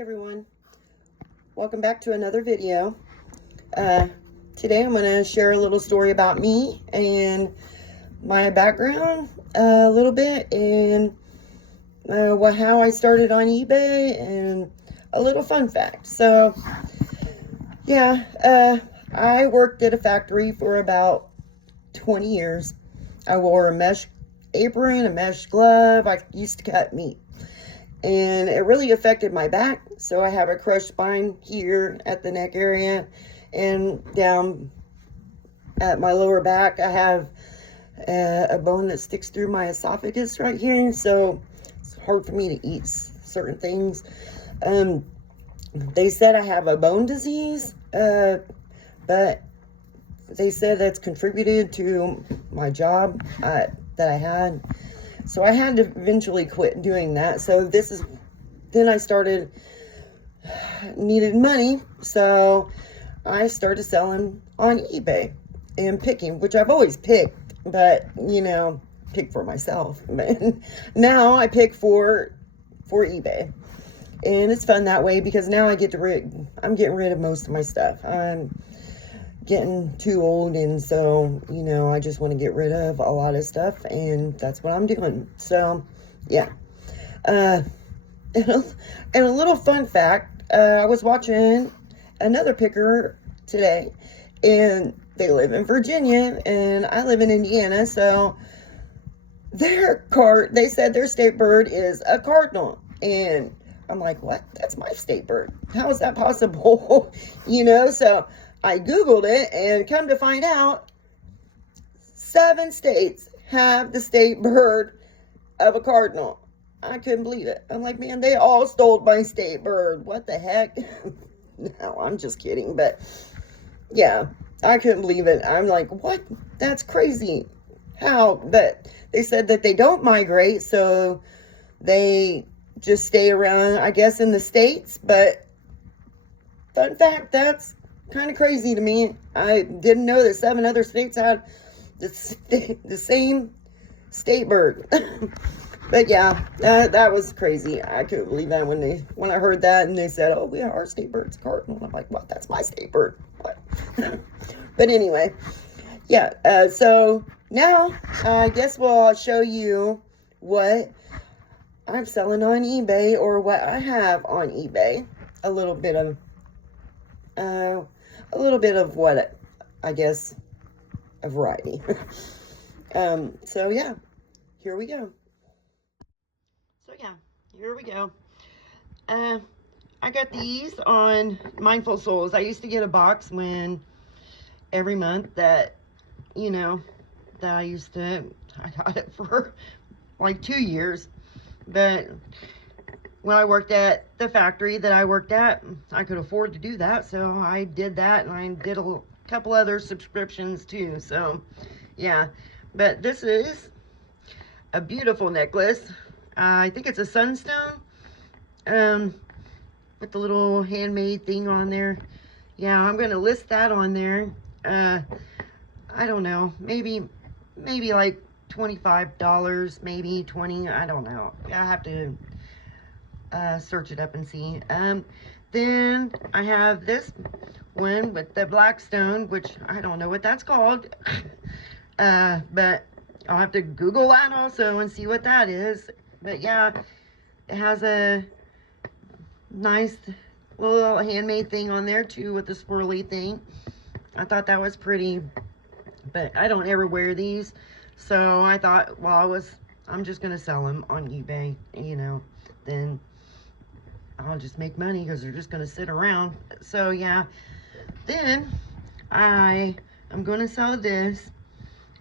everyone, welcome back to another video. Today I'm going to share a little story about me and my background a little bit, and how I started on eBay, and a little fun fact. So yeah, I worked at a factory for about 20 years. I wore a mesh apron, a mesh glove. I used to cut meat, and it really affected my back. So I have a crushed spine here at the neck area, and down at my lower back I have a bone that sticks through my esophagus right here, so it's hard for me to eat certain things. They said I have a bone disease, but they said that's contributed to my job that I had. So I had to eventually quit doing that. So then I needed money. So I started selling on eBay and picking, which I've always picked, but pick for myself. Now I pick for eBay. And it's fun that way, because now I'm getting rid of most of my stuff. I'm getting too old, and so I just want to get rid of a lot of stuff, and that's what I'm doing. So yeah. And a little fun fact, I was watching another picker today, and they live in Virginia and I live in Indiana. So they said their state bird is a cardinal, and I'm like, what? That's my state bird. How is that possible? So I Googled it, and come to find out, 7 states have the state bird of a cardinal. I couldn't believe it. I'm like, man, they all stole my state bird. What the heck? No, I'm just kidding. But yeah, I couldn't believe it. I'm like, what? That's crazy. How? But they said that they don't migrate, so they just stay around, I guess, in the States. But fun fact, that's kind of crazy to me. I didn't know that 7 other states had the same state bird. But yeah, that was crazy. I couldn't believe that when I heard that, and they said, "Oh, our state bird's cardinal." I'm like, "What? That's my state bird." What? But anyway, yeah. So now I guess I'll show you what I'm selling on eBay, or what I have on eBay. A little bit of what, I guess, a variety. So yeah, here we go. I got these on Mindful Souls. I used to get a box every month that I got it for like 2 years. But when I worked at the factory that I worked at, I could afford to do that, so I did that, and I did a couple other subscriptions too. So yeah, but this is a beautiful necklace. I think it's a sunstone, with the little handmade thing on there. Yeah, I'm gonna list that on there. I don't know, maybe like $25, maybe 20. I don't know. I have to search it up and see. Then I have this one with the black stone, which I don't know what that's called. But I'll have to Google that also and see what that is. But yeah, it has a nice little handmade thing on there too, with the swirly thing. I thought that was pretty, but I don't ever wear these. So I thought, well, I'm just going to sell them on eBay, then I'll just make money, because they're just going to sit around. So yeah, then I am going to sell this.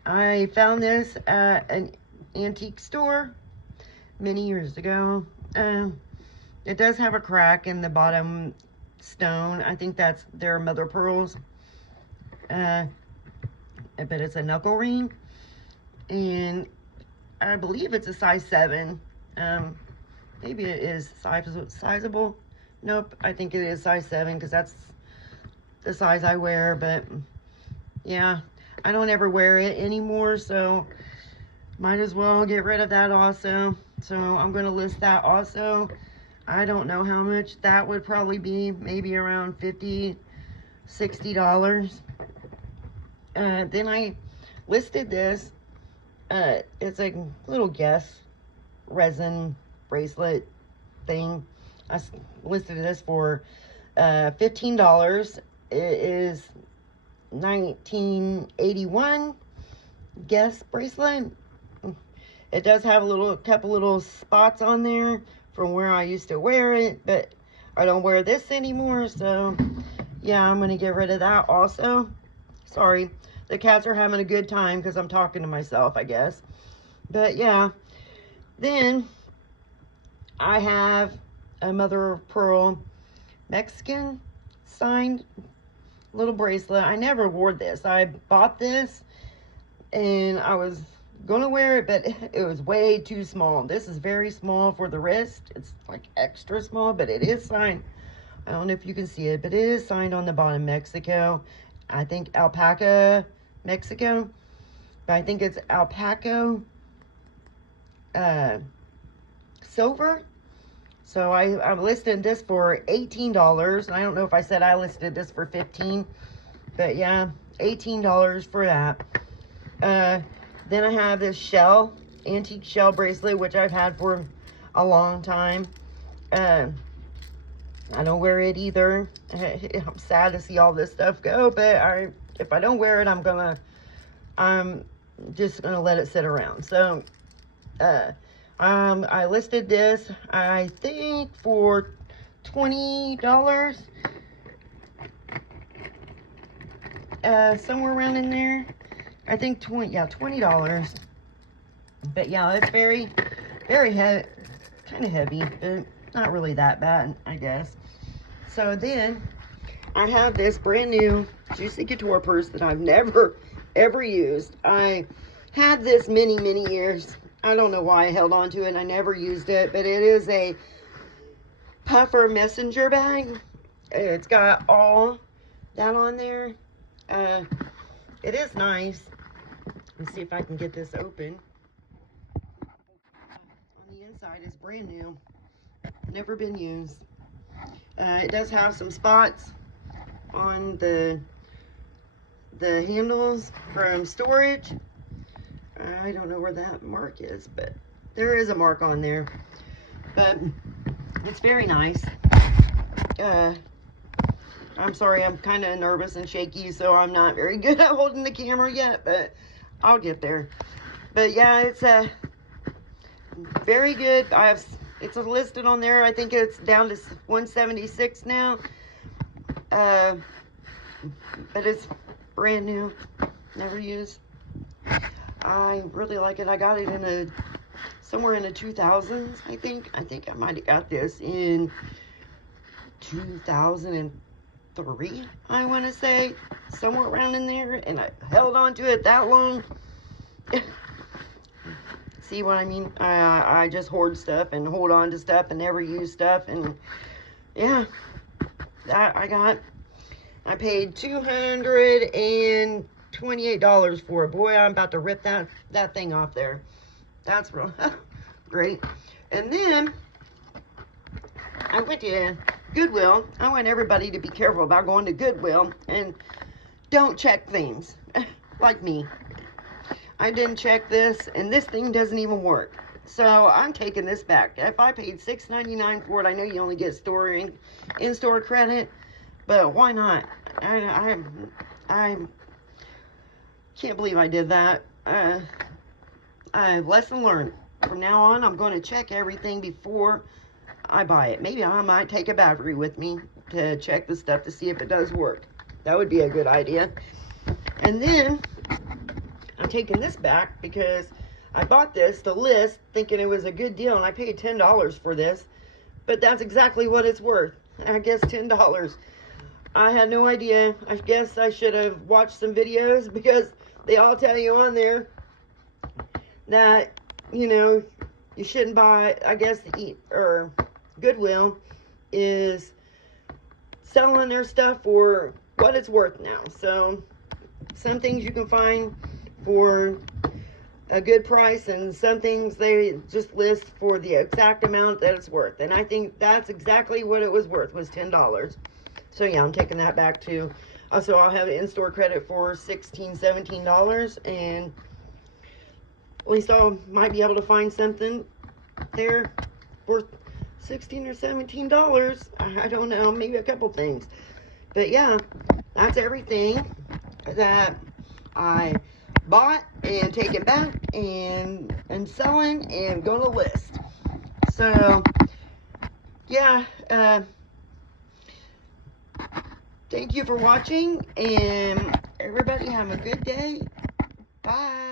I found this at an antique store many years ago. It does have a crack in the bottom stone. I think that's their mother pearls. But it's a knuckle ring, and I believe it's a size 7. Maybe it is sizable. Nope, I think it is size 7, because that's the size I wear. But yeah, I don't ever wear it anymore, so might as well get rid of that also. So I'm going to list that also. I don't know how much that would probably be, maybe around $50, $60. Then I listed this. It's a little Guess resin bracelet thing. I listed this for $15. It is 1981 Guess bracelet. It does have a couple little spots on there from where I used to wear it, but I don't wear this anymore, so yeah, I'm gonna get rid of that also. Sorry, the cats are having a good time because I'm talking to myself, I guess. But yeah, then I have a mother of pearl Mexican signed little bracelet. I never wore this. I bought this and I was gonna wear it, but it was way too small. This is very small for the wrist. It's like extra small, but it is signed. I don't know if you can see it, but it is signed on the bottom, Mexico. I think Alpaca, Mexico. But I think it's Alpaca silver. So I listed this for $18. I don't know if I said I listed this for $15, but yeah, $18 for that. Then I have this antique shell bracelet, which I've had for a long time. I don't wear it either. I'm sad to see all this stuff go, but if I don't wear it, I'm just gonna let it sit around. So, I listed this, I think, for $20. Somewhere around in there. I think $20. But yeah, it's very, very heavy, kind of heavy, but not really that bad, I guess. So then I have this brand new Juicy Couture purse that I've never ever used. I had this many years. I don't know why I held on to it and I never used it, but it is a puffer messenger bag. It's got all that on there. It is nice. Let's see if I can get this open. On the inside is brand new, never been used. It does have some spots on the handles from storage. I don't know where that mark is, but there is a mark on there. But it's very nice. I'm sorry, I'm kind of nervous and shaky, so I'm not very good at holding the camera yet, but I'll get there. But yeah, it's very good. It's listed on there. I think it's down to $176 now. But it's brand new, never used. I really like it. I got it somewhere in the 2000s, I think. I think I might have got this in 2003, I want to say, somewhere around in there, and I held on to it that long. See what I mean? I just hoard stuff and hold on to stuff and never use stuff, and yeah, that I paid $228 for it. Boy, I'm about to rip that thing off there. That's real great. And then I went to Goodwill. I want everybody to be careful about going to Goodwill and don't check things like me. I didn't check this, and this thing doesn't even work. So I'm taking this back. If I paid $6.99 for it, I know you only get in-store credit, but why not? I can't believe I did that. Lesson learned. From now on, I'm going to check everything before I buy it. Maybe I might take a battery with me to check the stuff to see if it does work. That would be a good idea. And then I'm taking this back because I bought the list, thinking it was a good deal, and I paid $10 for this, but that's exactly what it's worth. I guess $10. I had no idea. I guess I should have watched some videos, because they all tell you on there that, you know, you shouldn't buy. I guess Goodwill is selling their stuff for what it's worth now. So some things you can find for a good price, and some things they just list for the exact amount that it's worth. And I think that's exactly what it was worth, was $10. So yeah, I'm taking that back too. So I'll have an in-store credit for $16, $17, and at least I might be able to find something there for $16 or $17. I don't know, maybe a couple things. But yeah, that's everything that I bought and taken back and selling and gonna list. So yeah, thank you for watching, and everybody have a good day. Bye.